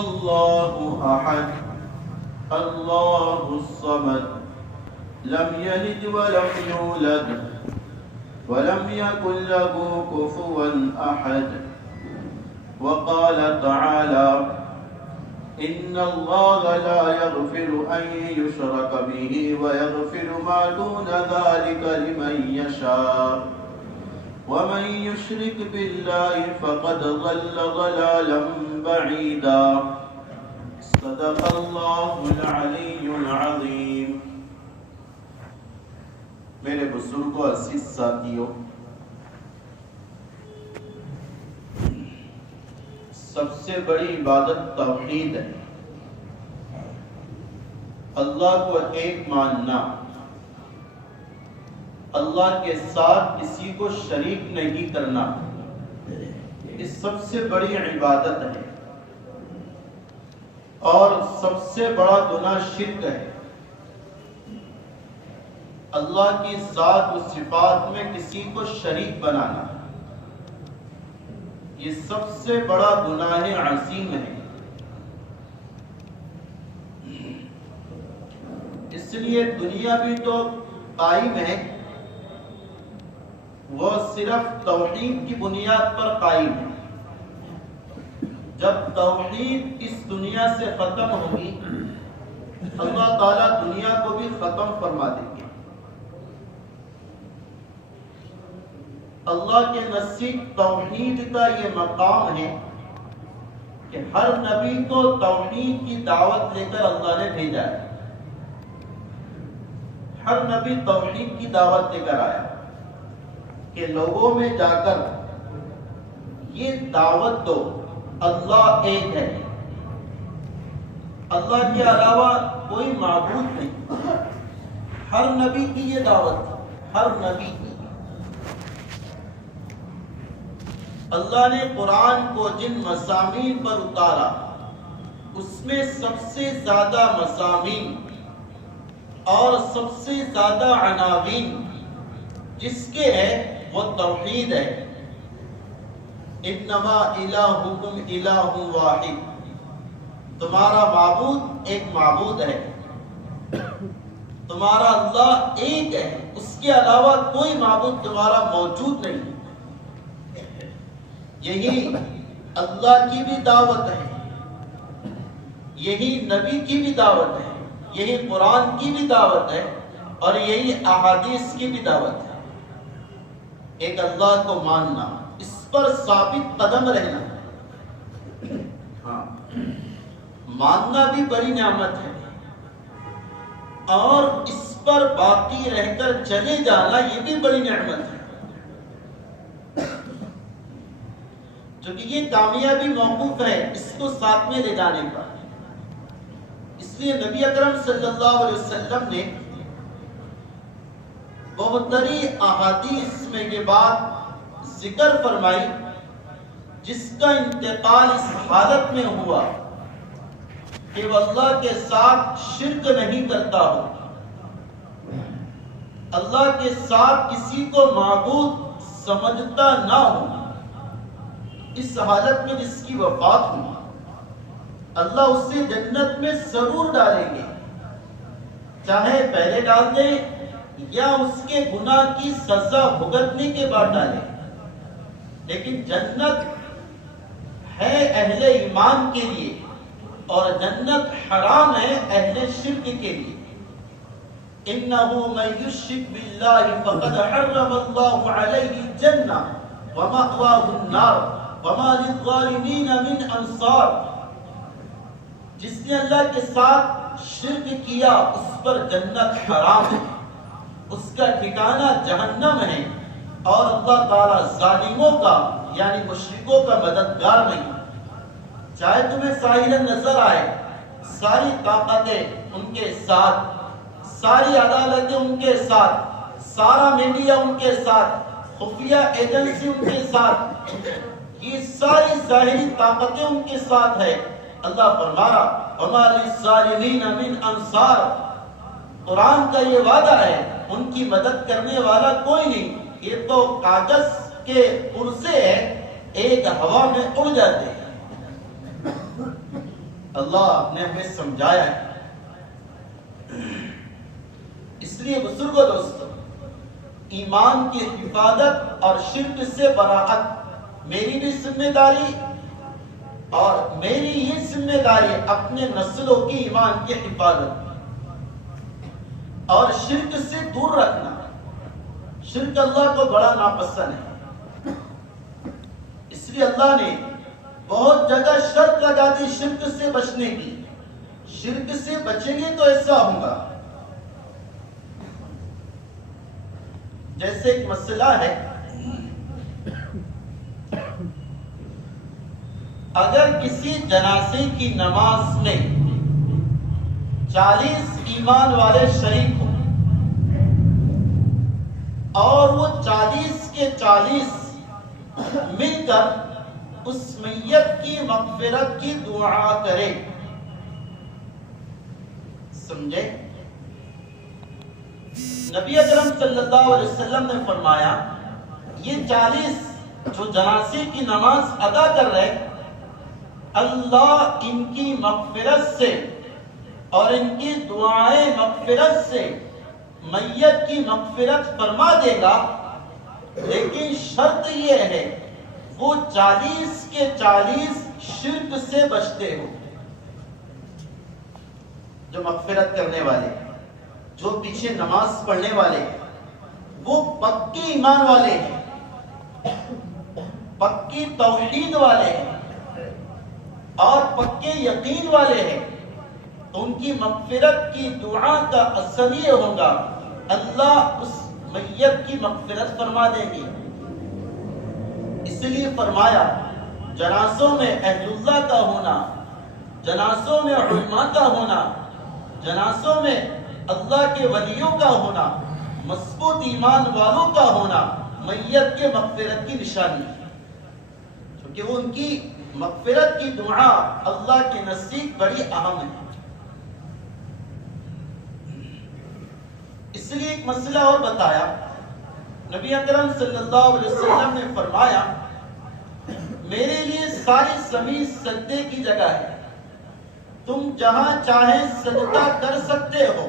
الله أحد الله الصمد لم يلد ولم يولد ولم يكن له كفوا أحد. وقال تعالى إن الله لا يغفر أن يشرك به ويغفر ما دون ذلك لمن يشاء ومن يشرك بالله فقد ضل ضلالا بعيدا. صدق الله العلی العظیم. میرے بزرگوں عزیز ساتھیوں، سب سے بڑی عبادت توحید ہے. اللہ کو ایک ماننا، اللہ کے ساتھ کسی کو شریک نہیں کرنا، یہ سب سے بڑی عبادت ہے. اور سب سے بڑا گناہ شرک ہے. اللہ کی ذات و صفات میں کسی کو شریک بنانا، یہ سب سے بڑا گناہ عظیم ہے. اس لیے دنیا بھی تو قائم ہے، وہ صرف توحید کی بنیاد پر قائم ہے. جب توحید اس دنیا سے ختم ہوگی، اللہ تعالیٰ دنیا کو بھی ختم فرما دیں گے. اللہ کے نزدیک توحید کا یہ مقام ہے کہ ہر نبی کو توحید کی دعوت لے کر اللہ نے بھیجا ہے. ہر نبی توحید کی دعوت لے کر آیا کہ لوگوں میں جا کر یہ دعوت دو، اللہ ایک ہے، اللہ کے علاوہ کوئی معبود نہیں. ہر نبی کی یہ دعوت، ہر نبی کی. اللہ نے قرآن کو جن مضامین پر اتارا، اس میں سب سے زیادہ مضامین اور سب سے زیادہ عناوین جس کے ہے وہ توحید ہے. انما الہکم الہ واحد، تمہارا معبود ایک معبود ہے، تمہارا اللہ ایک ہے، اس کے علاوہ کوئی معبود تمہارا موجود نہیں. یہی اللہ کی بھی دعوت ہے، یہی نبی کی بھی دعوت ہے، یہی قرآن کی بھی دعوت ہے، اور یہی احادیث کی بھی دعوت ہے. ایک اللہ کو ماننا، اس پر ثابت قدم رہنا. ہاں، ماننا بھی بڑی نعمت ہے، اور اس پر باقی رہ کر چلے جانا یہ بھی بڑی نعمت ہے. کیونکہ یہ کامیابی موقوف ہے اس کو ساتھ میں لے جانے پر. اس لیے نبی اکرم صلی اللہ علیہ وسلم نے بہت ساری احادیث میں یہ بات ذکر فرمائی، جس کا انتقال اس حالت میں ہوا کہ وہ اللہ کے ساتھ شرک نہیں کرتا ہو، اللہ کے ساتھ کسی کو معبود سمجھتا نہ ہو. اس حالت میں جس کی وفات ہوئی، اللہ اسے جنت میں ضرور ڈالیں گے، چاہے پہلے ڈال دیں یا اس کے گناہ کی سزا بھگتنے کے بعد ڈالیں. لیکن جنت ہے اہل ایمان کے لیے، اور جنت حرام ہے اہل شرک کے لیے. انه من يشرك بالله فقد حرم الله عليه الجنة ومأواه النار وما للظالمين من انصار. جس نے اللہ کے ساتھ شرک کیا اس پر جنت حرام ہے، اس کا ٹھکانہ جہنم ہے، اور اللہ تعالیٰ ظالموں کا یعنی مشرکوں کا مددگار نہیں. چاہے تمہیں ظاہراً نظر آئے ساری طاقتیں ان کے ساتھ، ساری عدالتیں ان کے ساتھ، سارا میڈیا ان کے ساتھ، خفیہ ایجنسی ان کے ساتھ، یہ ساری ظاہری طاقتیں ان کے ساتھ ہے. اللہ فرما رہا وَمَا لِلظَّالِمِينَ مِنْ أَنصَارٍ. قرآن کا یہ وعدہ ہے ان کی مدد کرنے والا کوئی نہیں. یہ تو کاغذ کے پرزے ہیں، ایک ہوا میں اڑ جاتے ہیں. اللہ نے ہمیں سمجھایا ہے. اس لیے بزرگوں دوستو، ایمان کی حفاظت اور شرک سے براعت میری بھی ذمہ داری اور میری یہ ذمہ داری اپنے نسلوں کی ایمان کی حفاظت اور شرک سے دور رکھنا. شرک اللہ کو بڑا ناپسند ہے، اس لیے اللہ نے بہت جگہ شرط لگا دی شرک سے بچنے کی. شرک سے بچیں گے تو ایسا ہوگا. جیسے ایک مسئلہ ہے، اگر کسی جنازے کی نماز میں 40 ایمان والے شریک ہوں اور وہ 40 کے 40 مل کر اس میت کی مغفرت کی دعا کرے. سمجھے؟ نبی اکرم صلی اللہ علیہ وسلم نے فرمایا یہ 40 جو جنازے کی نماز ادا کر رہے، اللہ ان کی مغفرت سے اور ان کی دعائیں مغفرت سے میت کی مغفرت فرما دے گا، لیکن شرط یہ ہے وہ 40 کے 40 شرک سے بچتے ہو. جو مغفرت کرنے والے، جو پیچھے نماز پڑھنے والے، وہ پکی ایمان والے ہیں، پکی توحید والے ہیں اور پکے یقین والے ہیں. تو ان کی مغفرت کی دعا کا اثر یہ ہوگا اللہ اس میت کی مغفرت فرما دیں گے. اس لیے فرمایا جنازوں میں اہل اللہ کا ہونا، جنازوں میں علماء کا ہونا، جنازوں میں اللہ کے ولیوں کا ہونا، مضبوط ایمان والوں کا ہونا میت کے مغفرت کی نشانی ہے، کیونکہ وہ ان کی مغفرت کی دعا اللہ کے نزدیک بڑی اہم ہے. اس لیے ایک مسئلہ اور بتایا. نبی اکرم صلی اللہ علیہ وسلم نے فرمایا میرے لیے ساری زمین سجدے کی جگہ ہے، تم جہاں چاہیں سجدہ کر سکتے ہو.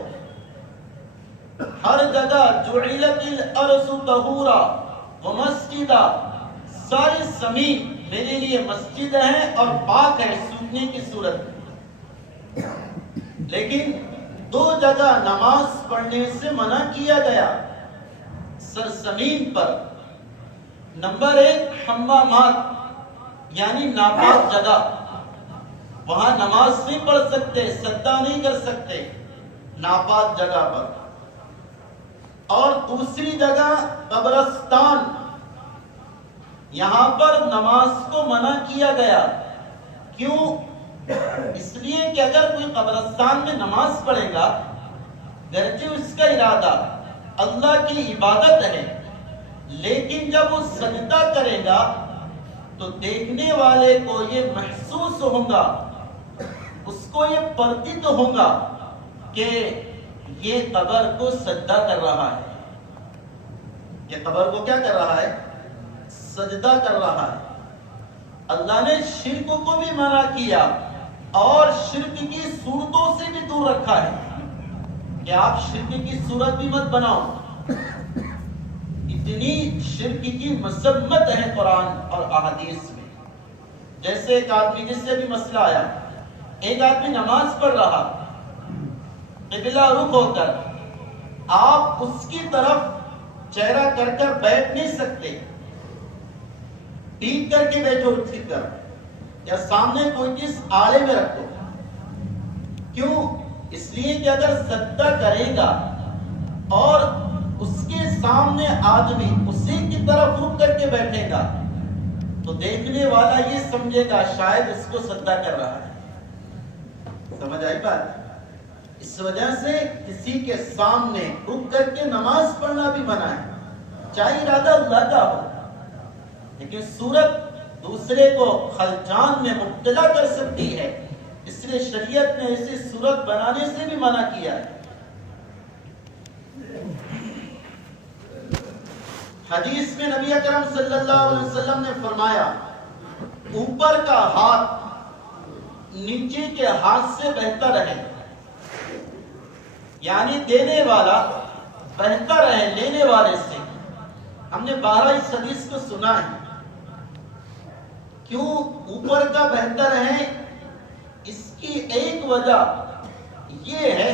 ہر جگہ جعلت الارض طہورا ومسجدا، ساری زمین میرے لیے مسجد ہے اور پاک ہے سوکھنے کی صورت میں. لیکن 2 جگہ نماز پڑھنے سے منع کیا گیا سرزمین پر. نمبر 1 حمامات یعنی ناپاک جگہ، وہاں نماز نہیں پڑھ سکتے، سجدہ نہیں کر سکتے ناپاک جگہ پر. اور دوسری جگہ قبرستان، یہاں پر نماز کو منع کیا گیا. کیوں؟ اس لیے کہ اگر کوئی قبرستان میں نماز پڑھے گا، گرچہ اس کا ارادہ اللہ کی عبادت ہے، لیکن جب وہ سجدہ کرے گا تو دیکھنے والے کو یہ محسوس ہوگا، اس کو یہ پردت ہوگا کہ یہ قبر کو سجدہ کر رہا ہے. یہ قبر کو کیا کر رہا ہے؟ سجدہ کر رہا ہے. اللہ نے شرک کو بھی منع کیا اور شرک کی صورتوں سے بھی دور رکھا ہے کہ آپ شرک کی صورت بھی مت بناؤ. اتنی شرک کی مذمت ہے قرآن اور احادیث میں. جیسے ایک آدمی، جس سے بھی مسئلہ آیا، ایک آدمی نماز پڑھ رہا قبلہ رخ ہو کر، آپ اس کی طرف چہرہ کر کر بیٹھ نہیں سکتے، ٹیک کر کے بیٹھو اٹھ کر، یا سامنے کوئی چیز آڑے میں رکھو. کیوں؟ اس لیے کہ اگر سجدہ کرے گا اور اس کے سامنے آدمی اسی کی طرف رک کر کے بیٹھے گا تو دیکھنے والا یہ سمجھے گا شاید اس کو سجدہ کر رہا ہے. سمجھ آئی بات؟ اس وجہ سے کسی کے سامنے رک کر کے نماز پڑھنا بھی منع ہے، چاہے ارادہ اللہ کا ہو، لیکن صورت دوسرے کو خلجان میں مبتلا کر سکتی ہے. اس لیے شریعت نے ایسی صورت بنانے سے بھی منع کیا ہے. حدیث میں نبی اکرم صلی اللہ علیہ وسلم نے فرمایا اوپر کا ہاتھ نیچے کے ہاتھ سے بہتر ہے، یعنی دینے والا بہتر ہے لینے والے سے۔ ہم نے 12 اس حدیث کو سنا ہے۔ کیوں اوپر کا بہتر ہے؟ اس کی ایک وجہ یہ ہے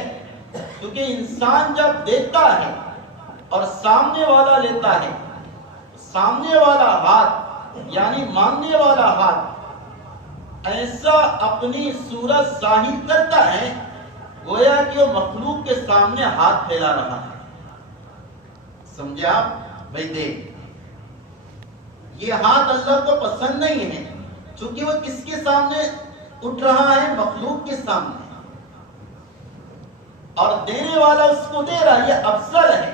کیونکہ انسان جب دیتا ہے اور سامنے والا لیتا ہے، سامنے والا ہاتھ یعنی مانگنے والا ہاتھ ایسا اپنی صورت ظاہر کرتا ہے گویا کہ وہ مخلوق کے سامنے ہاتھ پھیلا رہا ہے۔ سمجھے آپ؟ بھائی دیکھ، یہ ہاتھ اللہ کو پسند نہیں ہے، چونکہ وہ کس کے سامنے اٹھ رہا ہے؟ مخلوق کے سامنے، اور دینے والا اس کو دے رہا ہے، یہ افضل ہے۔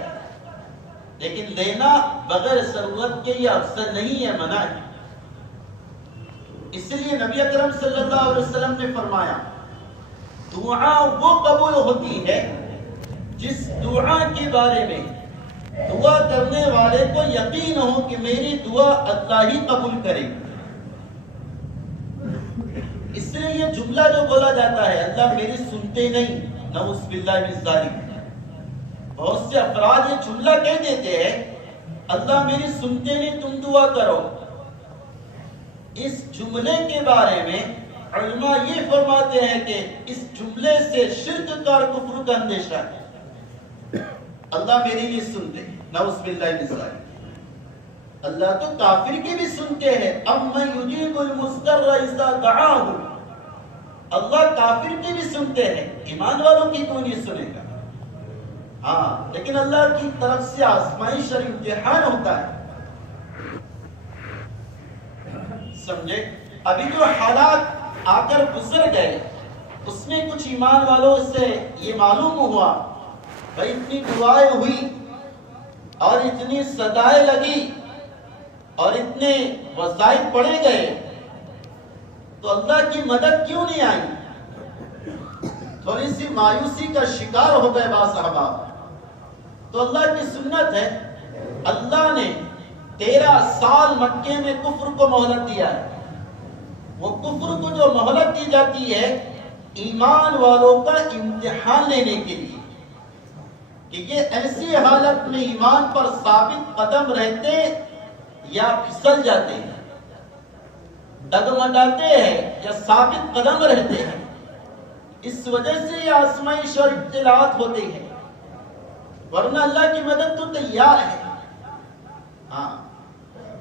لیکن دینا بغیر ضرورت کے یہ افضل نہیں ہے، منع ہے۔ اس لیے نبی اکرم صلی اللہ علیہ وسلم نے فرمایا دعا وہ قبول ہوتی ہے جس دعا کے بارے میں دعا کرنے والے کو یقین ہو کہ میری دعا اللہ ہی قبول کرے گا۔ اس لیے یہ جملہ جو بولا جاتا ہے اللہ میری سنتے نہیں، نعوذ باللہ من ذالک، بہت سے افراد یہ جملہ کہہ دیتے ہیں اللہ میری سنتے نہیں، تم دعا کرو۔ اس جملے کے بارے میں علماء یہ فرماتے ہیں کہ اس جملے سے شرک کا اور کفر کا اندیشہ ہے۔ اللہ میری نہیں سنتے، نعوذ باللہ من ذالک۔ اللہ تو کافر کی بھی سنتے ہیں، امن یجیب المضطر اذا دعاہ، اللہ کافر کی بھی سنتے ہیں، ایمان والوں کی تو نہیں سنے گا۔ ہاں لیکن اللہ کی طرف سے آزمائش اور امتحان ہوتا ہے۔ سمجھے؟ ابھی جو حالات آ کر گزر گئے اس میں کچھ ایمان والوں سے یہ معلوم ہوا بھائی اتنی دعائیں ہوئی اور اتنی صدائیں لگی اور اتنے وظائف پڑے گئے تو اللہ کی مدد کیوں نہیں آئی؟ تھوڑی سی مایوسی کا شکار ہو گئے بعض صحابہ۔ تو اللہ کی سنت ہے، اللہ نے 13 سال مکے میں کفر کو مہلت دیا ہے۔ وہ کفر کو جو مہلت دی جاتی ہے ایمان والوں کا امتحان لینے کے لیے کہ یہ ایسی حالت میں ایمان پر ثابت قدم رہتے یا پھسل جاتے ہیں، ڈگمگاتے ہیں یا ثابت قدم رہتے ہیں۔ اس وجہ سے یہ آزمائش اور ابتلاءات ہوتے ہیں، ورنہ اللہ کی مدد تو تیار ہے۔ ہاں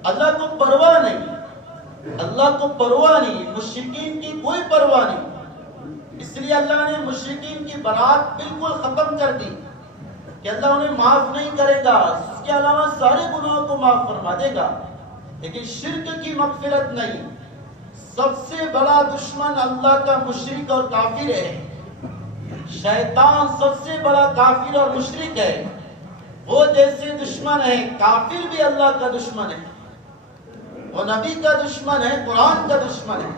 اللہ کو پرواہ نہیں، اللہ کو پرواہ نہیں، مشرکین کی کوئی پرواہ نہیں۔ اس لیے اللہ نے مشرکین کی برات بالکل ختم کر دی کہ اللہ انہیں معاف نہیں کرے گا، اس کے علاوہ سارے گناہوں کو معاف فرما دے گا، لیکن شرک کی مغفرت نہیں۔ سب سے بڑا دشمن اللہ کا مشرک اور کافر ہے۔ شیطان سب سے بڑا کافر اور مشرک ہے۔ وہ جیسے دشمن ہے، کافر بھی اللہ کا دشمن ہے، وہ نبی کا دشمن ہے، قرآن کا دشمن ہے۔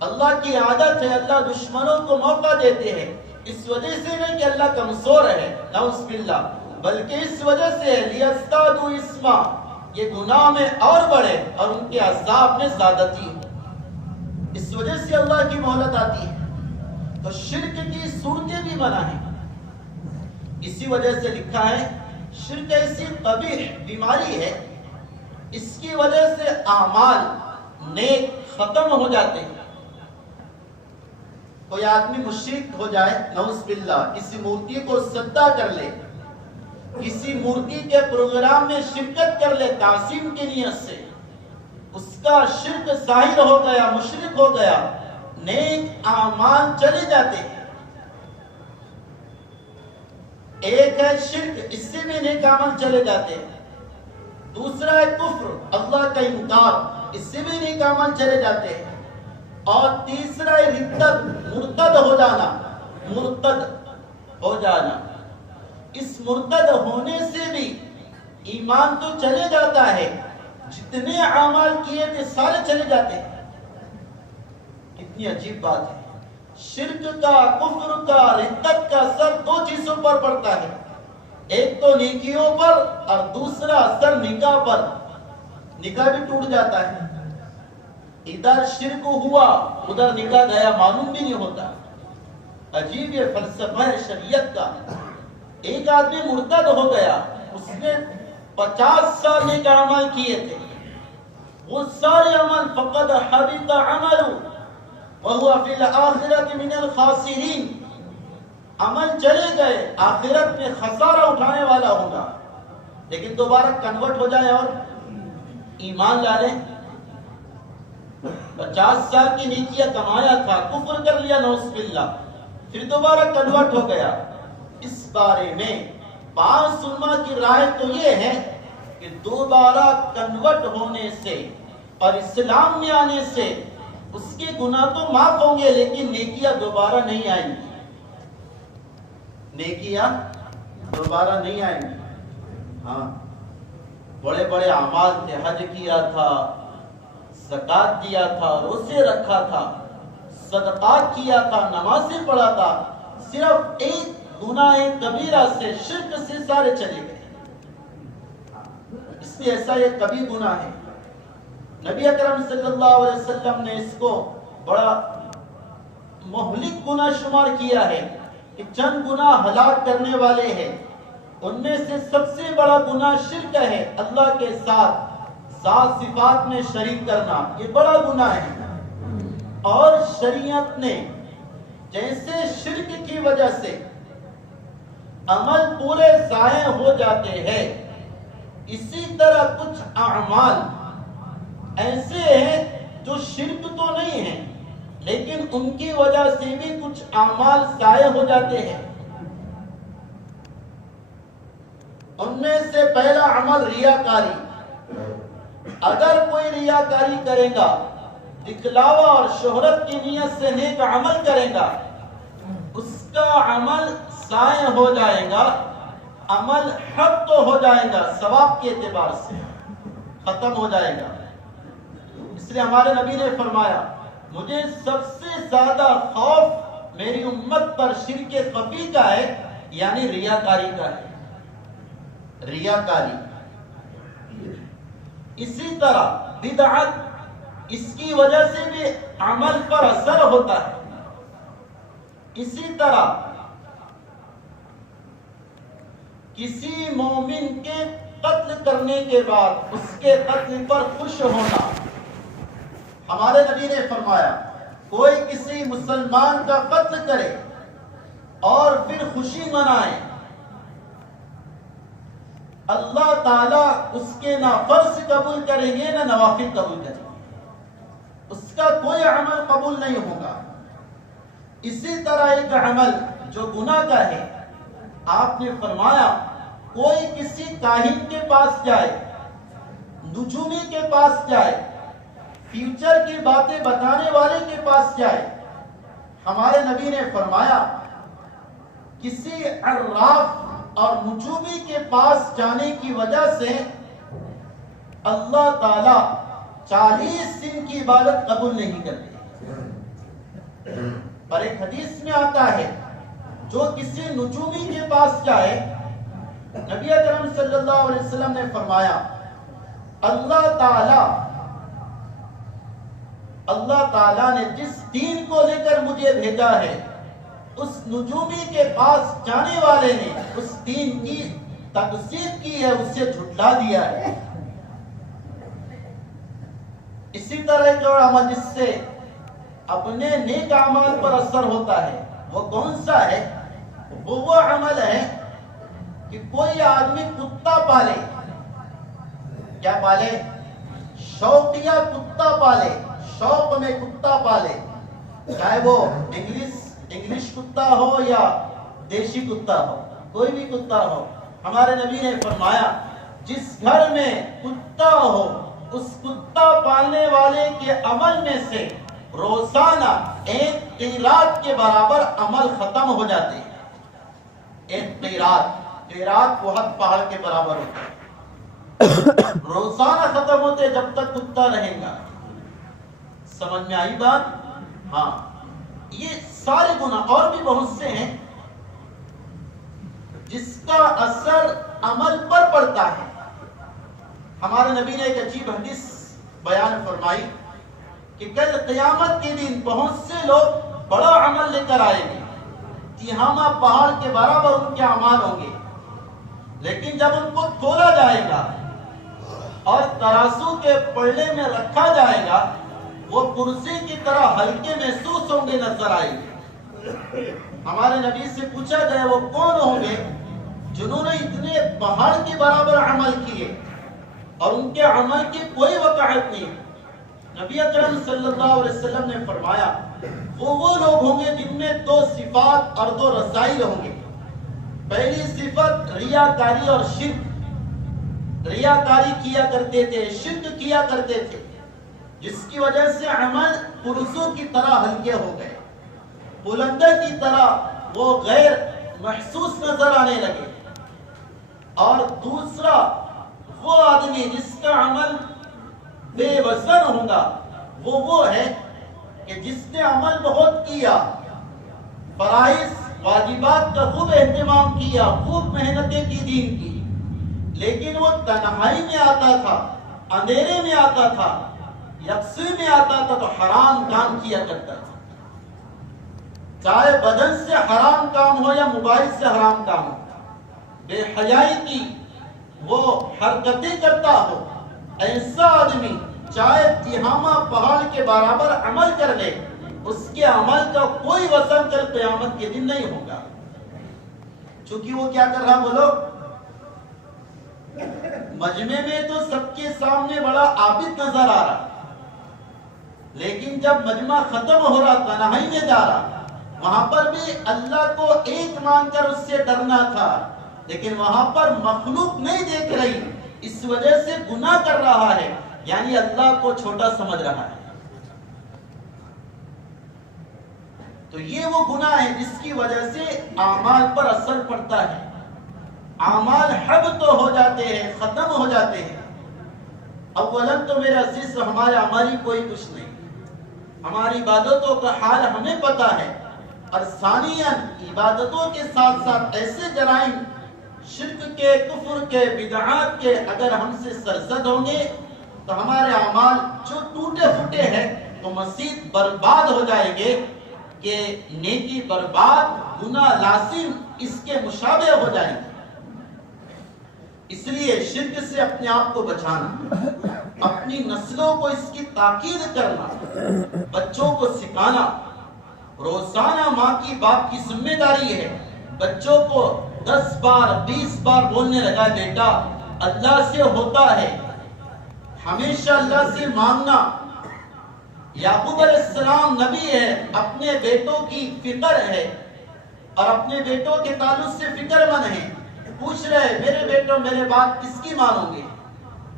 اللہ کی عادت ہے اللہ دشمنوں کو موقع دیتے ہیں، اس وجہ سے نہیں کہ اللہ کمزور ہے، نعوذ باللہ، بلکہ اس وجہ سے لیزدادوا اثما، یہ گناہ میں اور بڑھے اور ان کے عذاب میں زیادتی ہے۔ اس وجہ سے اللہ کی مہلت آتی ہے۔ تو شرک کی صورتیں بھی منع ہیں۔ اسی وجہ سے لکھا ہے شرک ایسی قبیح بیماری ہے، اس کی وجہ سے اعمال نیک ختم ہو جاتے ہیں۔ کوئی آدمی مشرک ہو جائے، نعوذ باللہ، کسی مورتی کو سجدہ کر لے، کسی مورتی کے پروگرام میں شرکت کر لے تعظیم کی نیت سے، اس کا شرک ظاہر ہو گیا، مشرک ہو گیا، نیک اعمال چلے جاتے ہیں۔ ایک ہے شرک، اس سے بھی نیک اعمال چلے جاتے ہیں۔ دوسرا ہے کفر، اللہ کا انکار، اس سے بھی نیک اعمال چلے جاتے ہیں۔ اور تیسرا ہے ردت، مرتد ہو جانا، مرتد ہو جانا۔ اس مرتد ہونے سے بھی ایمان تو چلے جاتا ہے، جتنے اعمال کیے تھے سارے چلے جاتے ہیں۔ کتنی عجیب بات ہے، شرک کا، کفر کا، ردت کا اثر دو چیزوں پر پڑتا ہے، ایک تو نیکیوں پر اور دوسرا اثر نکاح پر، نکاح بھی ٹوٹ جاتا ہے۔ ادھر شرک ہوا ادھر نکاح گیا معلوم بھی نہیں ہوتا. عجیب یہ فلسفہ ہے شریعت کا. ایک آدمی مرتد ہو گیا, اس نے 50 سال نیک عمل کیے تھے, وہ سارے عمل فقد حبط عمله وهو فی الآخرۃ من الخاسرین, عمل چلے گئے, آخرت میں خسارہ اٹھانے والا ہوگا. لیکن دوبارہ کنورٹ ہو جائے اور ایمان لا لے. 50 سال کی نیکیاں کمایا تھا, کفر کر لیا نعوذ باللہ, پھر دوبارہ کنورٹ ہو گیا. اس بارے میں بعض علماء کی رائے تو یہ ہے کہ دوبارہ کنورٹ ہونے سے اور اسلام میں آنے سے اس کے گناہ تو معاف ہوں گے, لیکن نیکیاں دوبارہ نہیں آئیں گی. نیکیاں دوبارہ نہیں آئیں گی. ہاں, بڑے بڑے اعمال تھے, حج کیا تھا, زکات دیا تھا, روزے رکھا تھا, صدقات کیا تھا, نمازیں پڑھا تھا, صرف ایک گناہ کبیرہ سے, شرک سے سارے چلے گئے. اس لیے ایسا یہ کبھی گناہ ہے. نبی اکرم صلی اللہ علیہ وسلم نے اس کو بڑا مہلک گناہ شمار کیا ہے کہ چند گناہ ہلاک کرنے والے ہیں. ان میں سے سب سے بڑا گناہ شرک ہے, اللہ کے ساتھ ذات صفات میں شریک کرنا, یہ بڑا گناہ ہے. اور شریعت نے جیسے شرک کی وجہ سے عمل پورے ضائع ہو جاتے ہیں, اسی طرح کچھ اعمال ایسے ہیں جو شرک تو نہیں ہیں, لیکن ان کی وجہ سے بھی کچھ اعمال ضائع ہو جاتے ہیں. ان میں سے پہلا عمل ریاکاری. اگر کوئی ریاکاری کرے گا, دکھلاوا اور شہرت کی نیت سے نیک عمل کرے گا, اس کا عمل ضائع ہو جائے گا, عمل حق تو ہو جائے گا, ثواب کے اعتبار سے ختم ہو جائے گا. اس لیے ہمارے نبی نے فرمایا, مجھے سب سے زیادہ خوف میری امت پر شرک خفی کا ہے, یعنی ریاکاری کا ہے. ریاکاری. اسی طرح بدعت, اس کی وجہ سے بھی عمل پر اثر ہوتا ہے. اسی طرح کسی مومن کے قتل کرنے کے بعد اس کے قتل پر خوش ہونا. ہمارے نبی نے فرمایا, کوئی کسی مسلمان کا قتل کرے اور پھر خوشی منائے, اللہ تعالیٰ اس کے نہ فرض قبول کریں گے نہ نوافل قبول کریں گے, اس کا کوئی عمل قبول نہیں ہوگا. اسی طرح ایک عمل جو گناہ کا ہے, آپ نے فرمایا کوئی کسی کاہن کے پاس جائے, نجومی کے پاس جائے, فیوچر کی باتیں بتانے والے کے پاس جائے. ہمارے نبی نے فرمایا کسی عراف اور نجومی کے پاس جانے کی وجہ سے اللہ تعالی 40 دن کی عبادت قبول نہیں کرتے. اور ایک حدیث میں آتا ہے, جو کسی نجومی کے پاس جائے, نبی اکرم صلی اللہ علیہ وسلم نے فرمایا اللہ تعالیٰ نے جس دین کو لے کر مجھے بھیجا ہے, اس نجومی کے پاس جانے والے نے اس دین کی تکذیب کی ہے, اسے جھٹلا دیا ہے. اسی طرح ایک اور عمل جس سے اپنے نیک اعمال پر اثر ہوتا ہے, وہ کون سا ہے؟ وہ عمل ہے کہ کوئی آدمی کتا پالے. کیا پالے؟ شوقیہ کتا پالے, شوق میں کتا پالے, چاہے وہ انگلش کتا ہو یا دیشی کتا ہو, کوئی بھی کتا ہو. ہمارے نبی نے فرمایا جس گھر میں کتا ہو, اس کتا پالنے والے کے عمل میں سے روزانہ 1 قیرات کے برابر عمل ختم ہو جاتے ہیں. 1 قیرات بہت پہاڑ کے برابر ہوتا ہے, روزانہ ختم ہوتے جب تک کتا رہے گا. سمجھ میں آئی بات؟ ہاں, یہ سارے گناہ اور بھی بہت سے ہیں جس کا اثر عمل پر پڑتا ہے. ہمارے نبی نے ایک عجیب حدیث بیان فرمائی کہ کل قیامت کے دن بہت سے لوگ بڑا عمل لے کر آئیں گے، تہامہ پہاڑ کے برابر ان کے اعمال ہوں گے، لیکن جب ان کو تولا جائے گا اور ترازو کے پلڑے میں رکھا جائے گا، وہ کرسی کی طرح ہلکے محسوس ہوں گے، نظر آئیں گے۔ ہمارے نبی سے پوچھا گیا وہ کون ہوں گے جنہوں نے اتنے پہاڑ کے برابر عمل کیے اور ان کے عمل کی کوئی وقاحت نہیں؟ نبی اکرم صلی اللہ علیہ وسلم نے فرمایا وہ لوگ ہوں گے جن میں 2 صفات اور 2 رذائل ہوں گے۔ پہلی صفت ریاکاری اور شرک، ریاکاری کیا کرتے تھے، شرک کیا کرتے تھے، جس کی وجہ سے عمل پرزوں کی طرح ہلکے ہو گئے، بلندے کی طرح وہ غیر محسوس نظر آنے لگے۔ اور دوسرا وہ آدمی جس کا عمل بے وزن ہوگا، وہ ہے کہ جس نے عمل بہت کیا، فرائض واجبات کا خوب اہتمام کیا، خوب محنتیں کی دین کی، لیکن وہ تنہائی میں آتا تھا، اندھیرے میں آتا تھا، یکسوئی میں آتا تھا تو حرام کام کیا کرتا تھا، چاہے بدن سے حرام کام ہو یا موبائل سے حرام کام ہو، بے حیائی کی وہ حرکتیں کرتا ہو، ایسا آدمی چاہے تہامہ پہاڑ کے برابر عمل کر لے، اس کے عمل کا کوئی وزن کل قیامت کے دن نہیں ہوگا۔ چونکہ وہ کیا کر رہا، بولو، مجمع میں تو سب کے سامنے بڑا عابد نظر آ رہا، لیکن جب مجمع ختم ہو رہا، تنہائی میں جا رہا، وہاں پر بھی اللہ کو ایک مان کر اس سے ڈرنا تھا، لیکن وہاں پر مخلوق نہیں دیکھ رہی، اس وجہ سے گناہ کر رہا ہے، یعنی اللہ کو چھوٹا سمجھ رہا ہے۔ تو یہ وہ گناہ ہے جس کی وجہ سے اعمال پر اثر پڑتا ہے، اعمال حبط ہو جاتے ہیں، ختم ہو جاتے ہیں۔ اولاً تو میرے عزیز ہماری کوئی کچھ نہیں، ہماری عبادتوں کا حال ہمیں پتا ہے، اور ثانیاً عبادتوں کے ساتھ ساتھ ایسے جرائم شرک کے، کفر کے، بدعات کے اگر ہم سے سرزد ہوں گے تو ہمارے اعمال جو ٹوٹے پھوٹے ہیں تو مزید برباد ہو جائیں گے، کہ نیکی برباد، گناہ لازم اس کے مشابہ ہو جائیں گے۔ اس لیے شرک سے اپنے آپ کو بچانا، اپنی نسلوں کو اس کی تاکید کرنا، بچوں کو سکھانا، روزانہ ماں کی باپ کی ذمہ داری ہے بچوں کو 10 بار 20 بار بولنے لگا، بیٹا اللہ سے ہوتا ہے، ہمیشہ اللہ سے مانگنا۔ یعقوب علیہ السلام نبی ہے، اپنے بیٹوں کی فکر ہے اور اپنے بیٹوں کے تعلق سے فکر مند ہے، پوچھ رہے میرے بیٹوں میرے بات کس کی مانو گے؟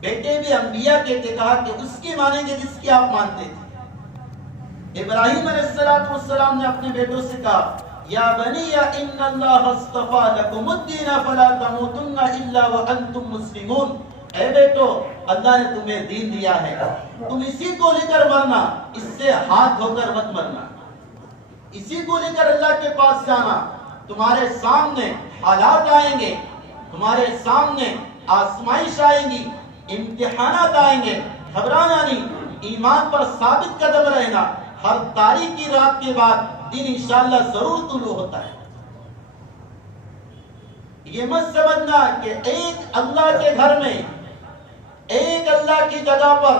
بیٹے بھی انبیاء کے کہا کہ اس کی مانیں گے جس کی آپ مانتے تھے۔ ابراہیم علیہ السلام نے اپنے بیٹوں سے کہا یا بنی ان اللہ اصطفى لكم الدین فلا تموتن الا وانتم مسلمون، اے بیٹو اللہ نے تمہیں دین دیا ہے، تم اسی کو لے کر مرنا، اس سے ہاتھ دھو کر مت مرنا، اسی کو لے کر اللہ کے پاس جانا۔ تمہارے سامنے حالات آئیں گے، تمہارے سامنے آزمائش آئیں گی، امتحانات آئیں گے، گھبرانا نہیں، ایمان پر ثابت قدم رہنا، ہر تاریکی رات کے بعد دن انشاءاللہ ضرور طلوع ہوتا ہے۔ یہ مت سمجھنا کہ ایک اللہ کے گھر میں، ایک اللہ کی جگہ پر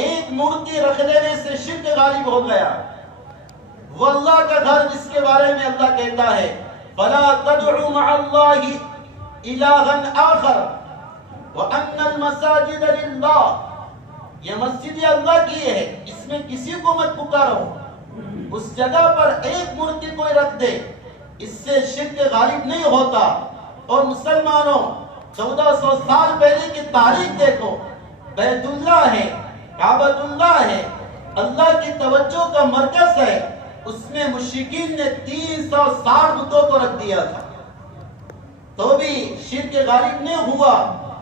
ایک مورتی رکھ دینے سے شرک غالب ہو گیا۔ وہ اللہ کا گھر جس کے بارے میں اللہ کہتا ہے فَلَا تَدْعُوا مَعَ اللَّهِ إِلَٰهًا آخَرَ وَأَنَّ الْمَسَاجِدَ لِلَّهِ، یہ مسجد اللہ کی ہے، اس میں کسی کو مت پکارو، اس جگہ پر ایک مورتی کوئی رکھ دے، اس سے شرک غالب نہیں ہوتا۔ اور مسلمانوں 1400 سال پہلے کی تاریخ دیکھو، بیت اللہ ہے، کعبۃ اللہ ہے، اللہ کی توجہ کا مرکز ہے، اس میں مشرکین نے 360 بتوں کو رکھ دیا تھا، تو بھی شرک غالب نہیں ہوا،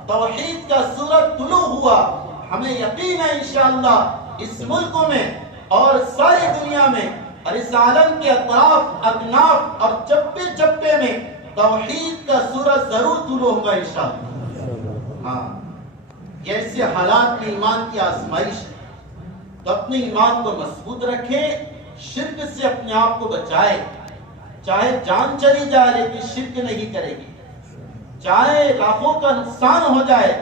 توحید کا سورج طلوع ہوا۔ ہمیں یقین ہے انشاءاللہ اس ملک میں اور ساری دنیا میں اور اس عالم کے اطراف اکناف اور چپے چپے میں توحید کا سورج ضرور طلوع ہوگا انشاءاللہ۔ ہاں، یہ ایسے حالات میں ایمان کی آزمائش ہے۔ تو اپنے ایمان کو مضبوط رکھے، شرک سے اپنے آپ کو بچائے، چاہے جان چلی جائے لیکن شرک نہیں کرے گی، چاہے لاکھوں کا نقصان ہو جائے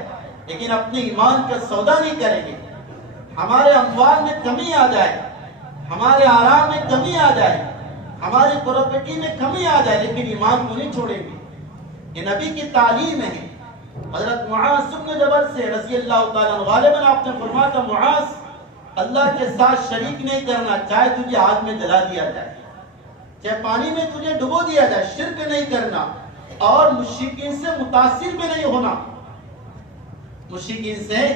لیکن اپنے ایمان کا سودا نہیں کرے گی، ہمارے اموال میں کمی آ جائے، ہمارے آرام میں کمی آ جائے، ہماری پراپرٹی میں کمی آ جائے لیکن ایمان کو نہیں چھوڑے گی۔ یہ نبی کی تعلیم ہے۔ حضرت معاذ بن جبل سے رضی اللہ تعالیٰ عنہ، غالباً آپ نے فرمایا تھا معاذ اللہ کے ساتھ شریک نہیں کرنا، چاہے تجھے آگ میں جلا دیا جائے، چاہے پانی میں تجھے ڈبو دیا جائے، شرک نہیں کرنا اور مشرکین سے متاثر بھی نہیں ہونا، مشرکین سے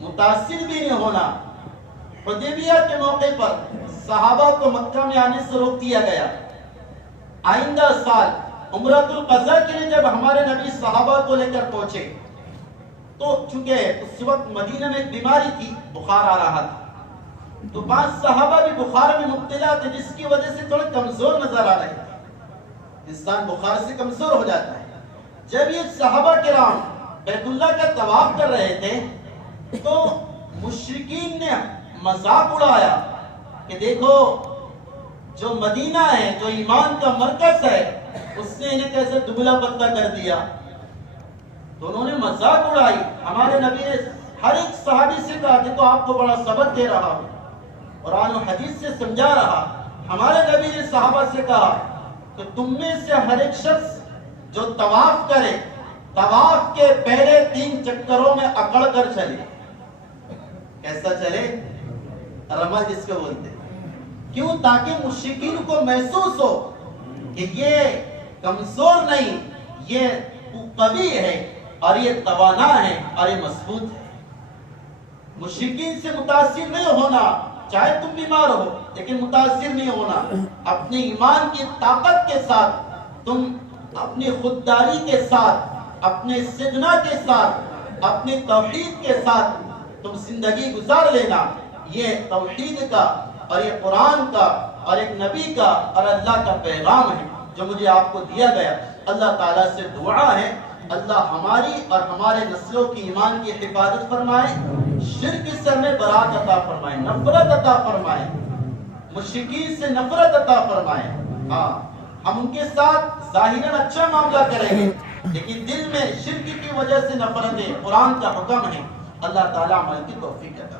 متاثر بھی نہیں ہونا۔ حدیبیہ کے موقع پر صحابہ کو مکہ میں آنے سے روک دیا گیا۔ آئندہ سال عمرۃ القضاء کے لیے جب ہمارے نبی صحابہ کو لے کر پہنچے تو چونکہ اس وقت مدینہ میں ایک بیماری تھی، بخار آ رہا تھا، تو بعض صحابہ بھی بخار میں مبتلا تھے جس کی وجہ سے تھوڑے کمزور نظر آ رہے تھے۔ انسان بخار سے کمزور ہو جاتا ہے۔ جب یہ صحابہ کرام بیت اللہ کا طواف کر رہے تھے تو مشرکین نے مذاق اڑایا کہ دیکھو جو مدینہ ہے، جو ایمان کا مرکز ہے، اس نے انہیں کیسے دبلا پتلا کر دیا۔ تو انہوں نے مذاق اڑائی۔ ہمارے نبی نے ہر ایک صحابی سے کہا کہ تو آپ کو بڑا سبق دے رہا ہوں، قرآن و حدیث سے سمجھا رہا۔ ہمارے نبی نے صحابہ سے کہا کہ تم میں سے ہر ایک شخص جو طواف کرے، طواف کے پہلے 3 چکروں میں اکڑ کر چلے۔ کیسا چلے؟ رمل جس کو بولتے ہیں۔ کیوں؟ تاکہ مشرکین کو محسوس ہو کہ یہ کمزور نہیں، یہ قوی ہے اور یہ توانا ہے اور یہ مضبوط ہے۔ مشرکین سے متاثر نہیں ہونا، چاہے تم بیمار ہو لیکن متاثر نہیں ہونا۔ اپنے ایمان کی طاقت کے ساتھ، تم اپنی خودداری کے ساتھ، اپنے سجنہ کے ساتھ، اپنے توحید کے ساتھ تم زندگی گزار لینا۔ یہ توحید کا اور یہ قرآن کا اور ایک نبی کا اور اللہ کا پیغام ہے جو مجھے آپ کو دیا گیا۔ اللہ تعالیٰ سے دعا ہے اللہ ہماری اور ہمارے نسلوں کی ایمان کی حفاظت فرمائے، شرک سے ہمیں برات عطا فرمائے، نفرت عطا فرمائے، مشرکین سے نفرت عطا فرمائے۔ ہاں، ہم ان کے ساتھ ظاہراً اچھا معاملہ کریں گے لیکن دل میں شرک کی وجہ سے نفرت ہے۔ قرآن کا حکم ہے، اللہ تعالیٰ عمل کی توفیق عطا